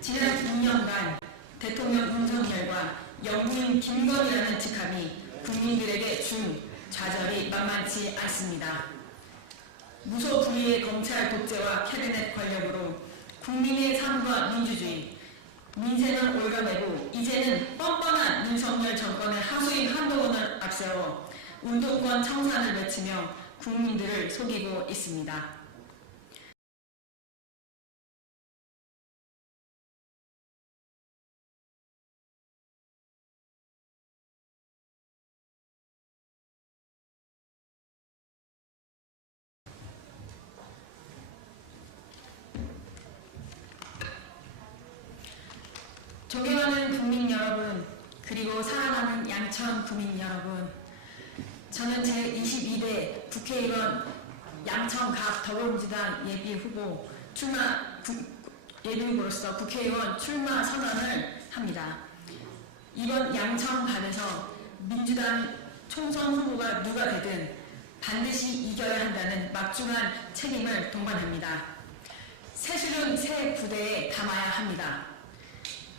지난 2년간 대통령 윤석열과 영부인 김건희라는 직함이 국민들에게 준 좌절이 만만치 않습니다. 무소불위의 검찰 독재와 캐비넷 권력으로 국민의 삶과 민주주의, 민생을 올가매고 이제는 뻔뻔한 윤석열 정권의 하수인 한동훈을 앞세워 운동권 청산을 외치며 국민들을 속이고 있습니다. 존경하는 국민 여러분, 그리고 사랑하는 양천 구민 여러분, 저는 제22대 국회의원 양천갑 더불어민주당 예비후보 예비후보로서 국회의원 출마 선언을 합니다. 이번 양천갑에서 민주당 총선 후보가 누가 되든 반드시 이겨야 한다는 막중한 책임을 동반합니다. 새술은 새 부대에 담아야 합니다.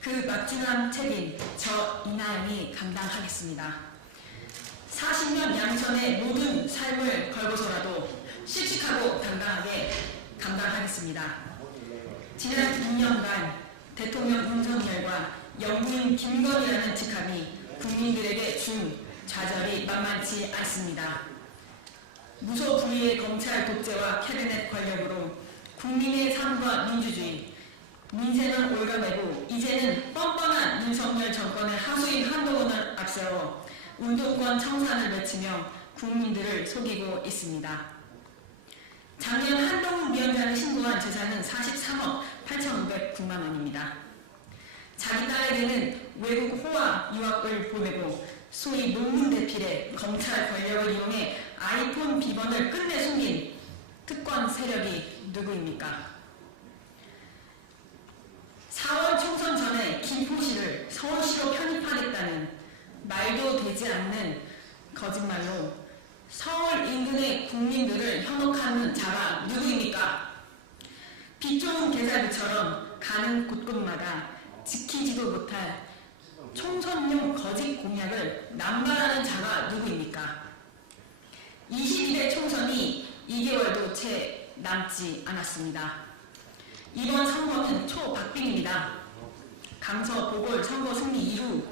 그 막중한 책임, 저 이나영이 감당하겠습니다. 40년 양천의 모든 삶을 걸고서라도 씩씩하고 당당하게 감당하겠습니다. 지난 2년간 대통령 윤석열과 영부인 김건희라는 직함이 국민들에게 준 좌절이 만만치 않습니다. 무소불위의 검찰 독재와 캐비넷 권력으로 국민의 삶과 민주주의, 민생을 올가매고 이제는 뻔뻔한 윤석열 정권의 하수인 한동훈을 앞세워 운동권 청산을 외치며 국민들을 속이고 있습니다. 작년 한동훈 위원장이 신고한 재산은 43억 8,509만 원입니다. 자기 딸에게는 외국 호화 유학을 보내고 소위 논문 대필에 검찰 권력을 이용해 아이폰 비번을 끝내 숨긴 특권 세력이 누구입니까? 4월 총선 전에 김포시를 서울시로 편입하겠다는 말도 되지 않는 거짓말로 서울 인근의 국민들을 현혹하는 자가 누구입니까? 빛 좋은 개살구처럼 가는 곳곳마다 지키지도 못할 총선용 거짓 공약을 남발하는 자가 누구입니까? 22대 총선이 2개월도 채 남지 않았습니다. 이번 선거는 초박빙입니다. 강서 보궐선거 승리 이후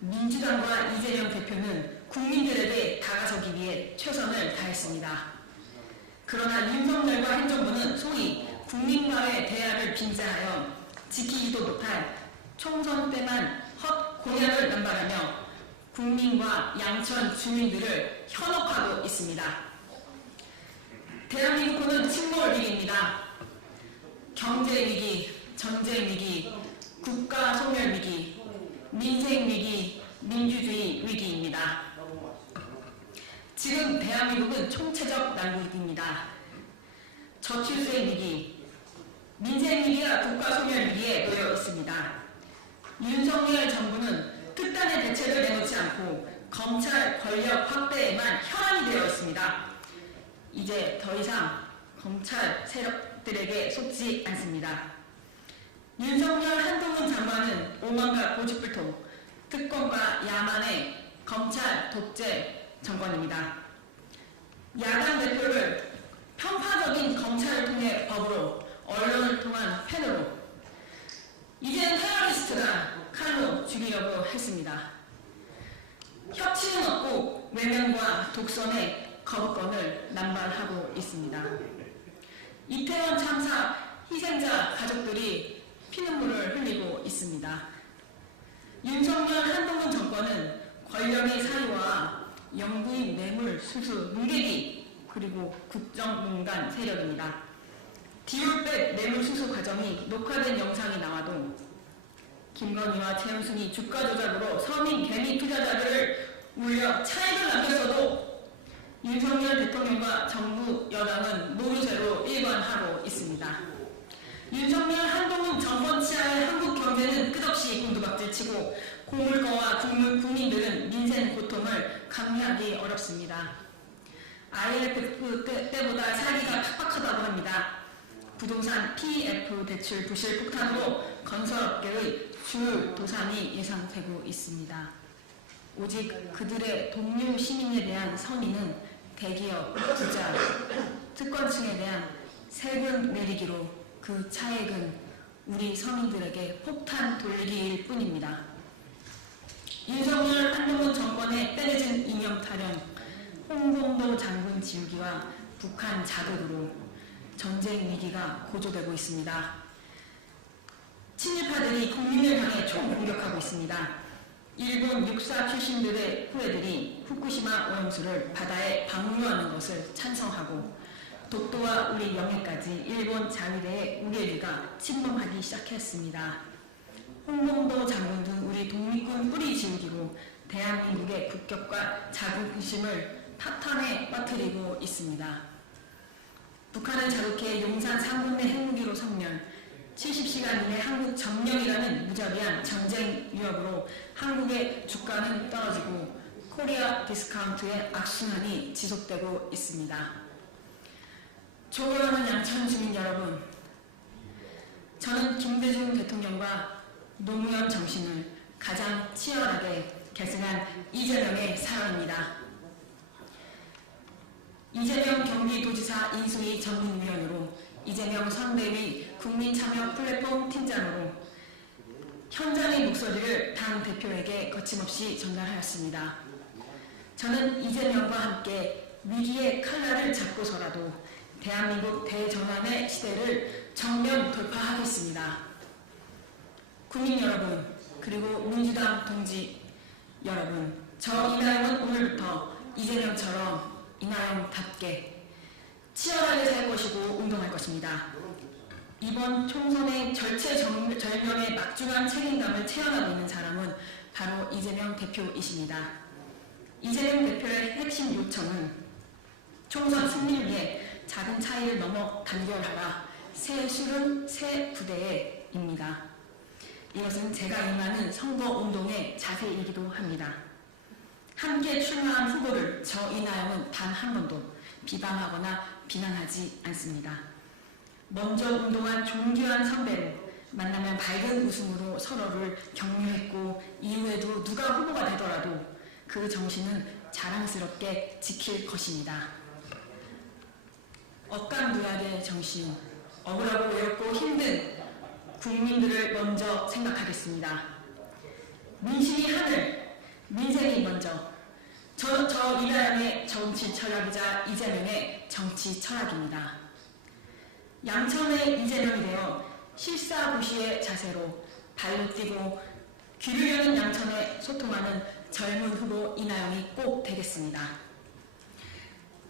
민주당과 이재명 대표는 국민들에게 다가서기 위해 최선을 다했습니다. 그러나 윤석열과 행정부는 소위 국민과의 대화를 빙자하여 지키지도 못할 총선 때만 헛 공약을 남발하며 국민과 양천 주민들을 현혹하고 있습니다. 대한민국은 침몰 위기입니다. 경제위기, 전쟁위기, 국가소멸위기, 민생위기, 민주주의 위기입니다. 지금 대한민국은 총체적 난국입니다. 저출생 위기, 민생위기와 국가소멸위기에 놓여 있습니다. 윤석열 정부는 특단의 대책을 내놓지 않고 검찰 권력 확대에만 혈안이 되어 있습니다. 이제 더 이상 검찰 세력들에게 속지 않습니다. 윤석열 한동훈 장관은 오만과 고집불통, 특권과 야만의 검찰 독재 정권입니다. 야당 대표를 편파적인 검찰을 통해 법으로, 언론을 통한 펜으로, 이제는 테러리스트가 칼로 죽이려고 했습니다. 협치는 없고 외면과 독선의 거부권을 남발하고 있습니다. 이태원 참사 희생자 가족들이 피눈물을 흘리고 있습니다. 윤석열 한동훈 정권은 권력의 사유와 영부인 뇌물 수수 문개기 그리고 국정농단 세력입니다. 디올백 뇌물 수수 과정이 녹화된 영상이 나와도 김건희와 최은순이 주가 조작으로 서민 개미 투자자들을 울려 차익을 남겼어도 윤석열 대통령과 정부 여당은 모르쇠로 일관하고 있습니다. 윤석열 한동훈 정권 치하의 한국 경제는 끝없이 곤두박질치고 고물가와 국민들은 민생 고통을 감내하기 어렵습니다. IMF 때보다 살기가 팍팍하다고 합니다. 부동산 PF 대출 부실 폭탄으로 건설업계의 주 도산이 예상되고 있습니다. 오직 그들의 동료 시민에 대한 선의는 대기업, 부자, 특권층에 대한 세금 내리기로 그 차액은 우리 서민들에게 폭탄 돌리기일 뿐입니다. 윤석열 한동훈 정권의 때려진 이념 타령, 홍범도 장군 지우기와 북한 자극으로 전쟁 위기가 고조되고 있습니다. 친일파들이 국민을 향해 총공격하고 있습니다. 일본 육사 출신들의 후예들이 후쿠시마 오염수를 바다에 방류하는 것을 찬성하고 독도와 우리 영해까지 일본 자위대의 우리엘리가 침범하기 시작했습니다. 홍범도 장군 등 우리 독립군 뿌리 지우기로 대한민국의 국격과 자긍심을 파탄에 빠뜨리고 있습니다. 북한을 자극해 용산 3군대 핵무기로 선멸, 70시간 이내 한국 점령이라는 무자비한 전쟁 위협으로 한국의 주가는 떨어지고 코리아 디스카운트의 악순환이 지속되고 있습니다. 존경하는 양천 주민 여러분, 저는 김대중 대통령과 노무현 정신을 가장 치열하게 계승한 이재명의 사람입니다. 이재명 경기도지사 인수위 전문위원으로 이재명 선대위 국민참여 플랫폼 팀장으로 현장의 목소리를 당 대표에게 거침없이 전달하였습니다. 저는 이재명과 함께 위기의 칼날을 잡고서라도 대한민국 대전환의 시대를 정면 돌파하겠습니다. 국민 여러분, 그리고 민주당 동지 여러분, 저 이나영은 오늘부터 이재명처럼 이나영답게 치열하게 살 것이고 운동할 것입니다. 이번 총선의 절체절명의 막중한 책임감을 체험하고 있는 사람은 바로 이재명 대표이십니다. 이재명 대표의 핵심 요청은 총선 승리를 위해 작은 차이를 넘어 단결하라, 새 술은 새 부대에입니다. 이것은 제가 임하는 선거운동의 자세이기도 합니다. 함께 출마한 후보를 저 이나영은 단 한 번도 비방하거나 비난하지 않습니다. 먼저 운동한 존귀한 선배로 만나면 밝은 웃음으로 서로를 격려했고 이후에도 누가 후보가 되더라도 그 정신은 자랑스럽게 지킬 것입니다. 억간무약의 정신, 억울하고 외롭고 힘든 국민들을 먼저 생각하겠습니다. 민심이 하늘, 민생이 먼저. 저 이나영의 정치 철학이자 이재명의 정치 철학입니다. 양천의 이재명이 되어 실사구시의 자세로 발로 뛰고 귀를 여는 양천에 소통하는 젊은 후보 이나영이 꼭 되겠습니다.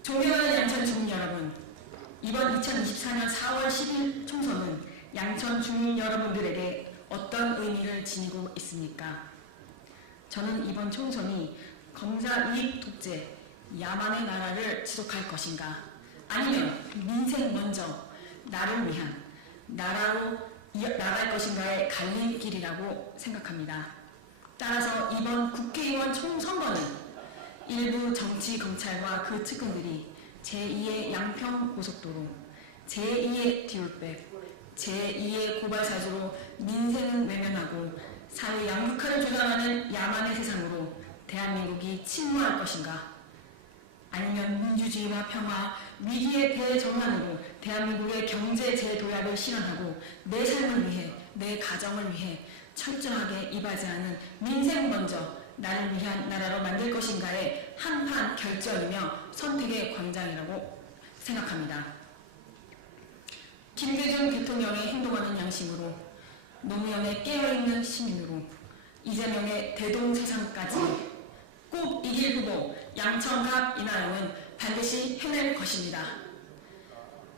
존경하는 양천 주민 여러분, 이번 2024년 4월 10일 총선은 양천 주민 여러분들에게 어떤 의미를 지니고 있습니까? 저는 이번 총선이 검사 이익 독재, 야만의 나라를 지속할 것인가, 아니면 민생 먼저 나를 위한 나라로 나갈 것인가의 갈림길이라고 생각합니다. 따라서 이번 국회의원 총선거는 일부 정치 검찰과 그 측근들이 제2의 양평고속도로, 제2의 디올백, 제2의 고발사주로 민생은 외면하고 사회 양극화를 조장하는 야만의 세상으로 대한민국이 침몰할 것인가, 아니면 민주주의와 평화, 위기의 대전환으로 대한민국의 경제 재도약을 실현하고 내 삶을 위해, 내 가정을 위해 철저하게 이바지하는 민생 먼저 나를 위한 나라로 만들 것인가의 한판 결정이며 선택의 광장이라고 생각합니다. 김대중 대통령의 행동하는 양심으로, 노무현의 깨어있는 시민으로, 이재명의 대동세상까지 꼭 이길 후보 양천갑 이나영은 반드시 해낼 것입니다.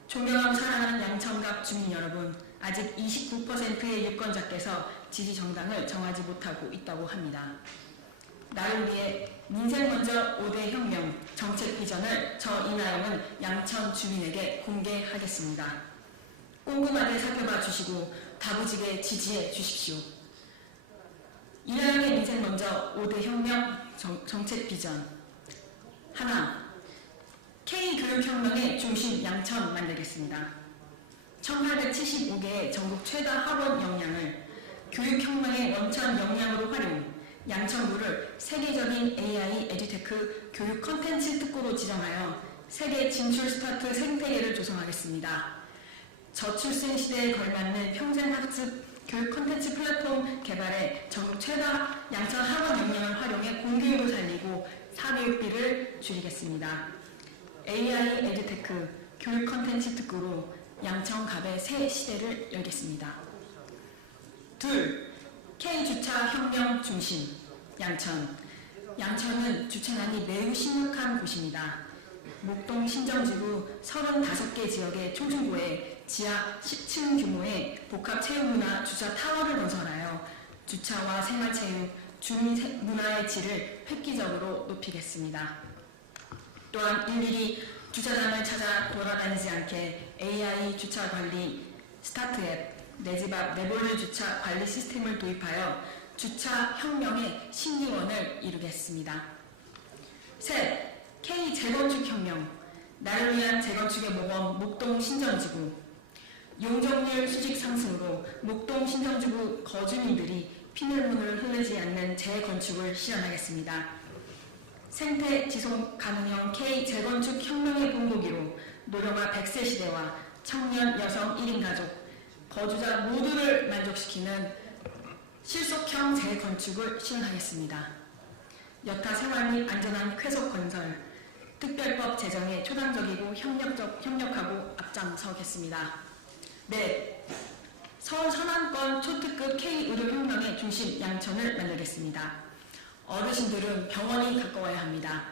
존경하고 사랑하는 양천갑 주민 여러분, 아직 29%의 유권자께서 지지 정당을 정하지 못하고 있다고 합니다. 나를 위해 민생 먼저 5대 혁명 정책 비전을 저 이나영은 양천 주민에게 공개하겠습니다. 꼼꼼하게 살펴봐 주시고 다부지게 지지해 주십시오. 이나영의 민생 먼저 5대 혁명 정책 비전. 하나, K교육혁명의 중심 양천 만들겠습니다. 1875개의 전국 최다 학원 역량을 교육혁명의 원천 역량으로 활용, 양천구를 세계적인 AI 에듀테크 교육 컨텐츠 특구로 지정하여 세계 진출 스타트 생태계를 조성하겠습니다. 저출생 시대에 걸맞는 평생학습 교육 콘텐츠 플랫폼 개발에 전국 최다 양천 학원 역량을 활용해 공교육을 살리고 사교육비를 줄이겠습니다. AI 에듀테크 교육 콘텐츠 특구로 양천갑의 새 시대를 열겠습니다. 둘, K주차 혁명 중심, 양천. 양천은 주차난이 매우 심각한 곳입니다. 목동 신정지구 35개 지역의 초중고에 지하 10층 규모의 복합체육문화 주차 타워를 건설하여 주차와 생활체육, 주민 문화의 질을 획기적으로 높이겠습니다. 또한 일일이 주차장을 찾아 돌아다니지 않게 AI 주차 관리 스타트 앱, 내 집 앞 내볼일 주차 관리 시스템을 도입하여 주차 혁명의 신기원을 이루겠습니다. 셋, K 재건축 혁명, 나를 위한 재건축의 모범 목동 신정지구. 용적률 수직 상승으로 목동 신정지구 거주민들이 피눈물을 흘리지 않는 재건축을 실현하겠습니다. 생태 지속 가능형 K 재건축 혁명의 본보기로 노령화 100세 시대와 청년 여성 1인 가족, 거주자 모두를 만족시키는 실속형 재건축을 실현하겠습니다. 여타 생활 및 안전한 쾌속 건설, 특별법 제정에 초당적이고 협력하고 앞장서겠습니다. 네, 서울 서남권 초특급 K의료혁명의 중심 양천을 만들겠습니다. 어르신들은 병원이 가까워야 합니다.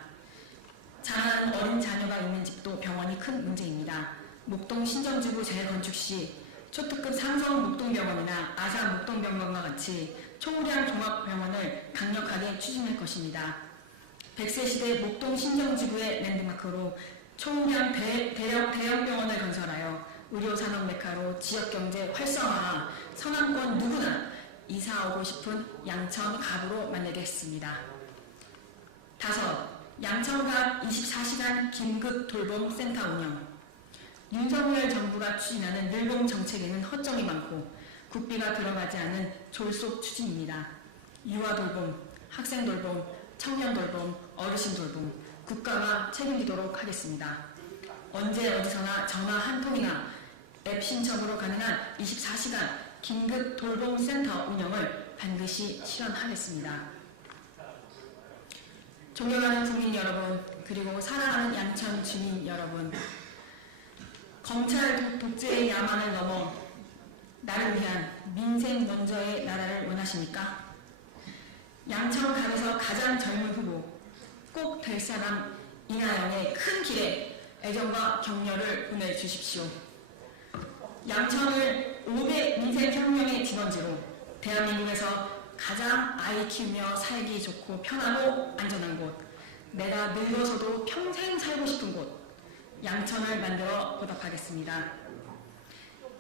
자라는 어린 자녀가 있는 집도 병원이 큰 문제입니다. 목동 신정지구 재건축 시 초특급 삼성 목동병원이나 아산 목동병원과 같이 초우량 종합병원을 강력하게 추진할 것입니다. 100세 시대 목동 신정지구의 랜드마크로 초우량 대형 병원을 건설하여 의료산업 메카로 지역경제 활성화, 서남권 누구나 이사 오고 싶은 양천갑으로 만들겠습니다. 5. 양천갑 24시간 긴급 돌봄 센터 운영. 윤석열 정부가 추진하는 늘봉 정책에는 허점이 많고 국비가 들어가지 않은 졸속 추진입니다. 유아 돌봄, 학생 돌봄, 청년 돌봄, 어르신 돌봄, 국가가 책임지도록 하겠습니다. 언제 어디서나 전화 한 통이나 앱 신청으로 가능한 24시간 긴급 돌봄 센터 운영을 반드시 실현하겠습니다. 존경하는 국민 여러분, 그리고 사랑하는 양천 주민 여러분, 검찰 독재의 야망을 넘어 나를 위한 민생 먼저의 나라를 원하십니까? 양천갑에서 가장 젊은 후보, 꼭 될 사람 이나영의 큰 길에 애정과 격려를 보내주십시오. 양천을 500 민생혁명의 지원지로 대한민국에서 가장 아이 키우며 살기 좋고 편하고 안전한 곳, 내가 늙어서도 평생 살고 싶은 곳, 양천을 만들어 보답하겠습니다.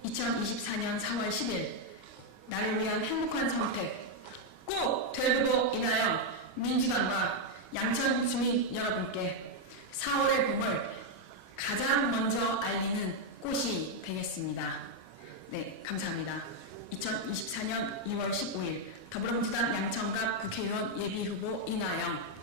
2024년 4월 10일 나를 위한 행복한 선택 꼭 될 후보 이나영 민주당과 양천 주민 여러분께 4월의 봄을 가장 먼저 알리는 꽃이 되겠습니다. 네, 감사합니다. 2024년 2월 15일 더불어민주당 양천갑 국회의원 예비후보 이나영.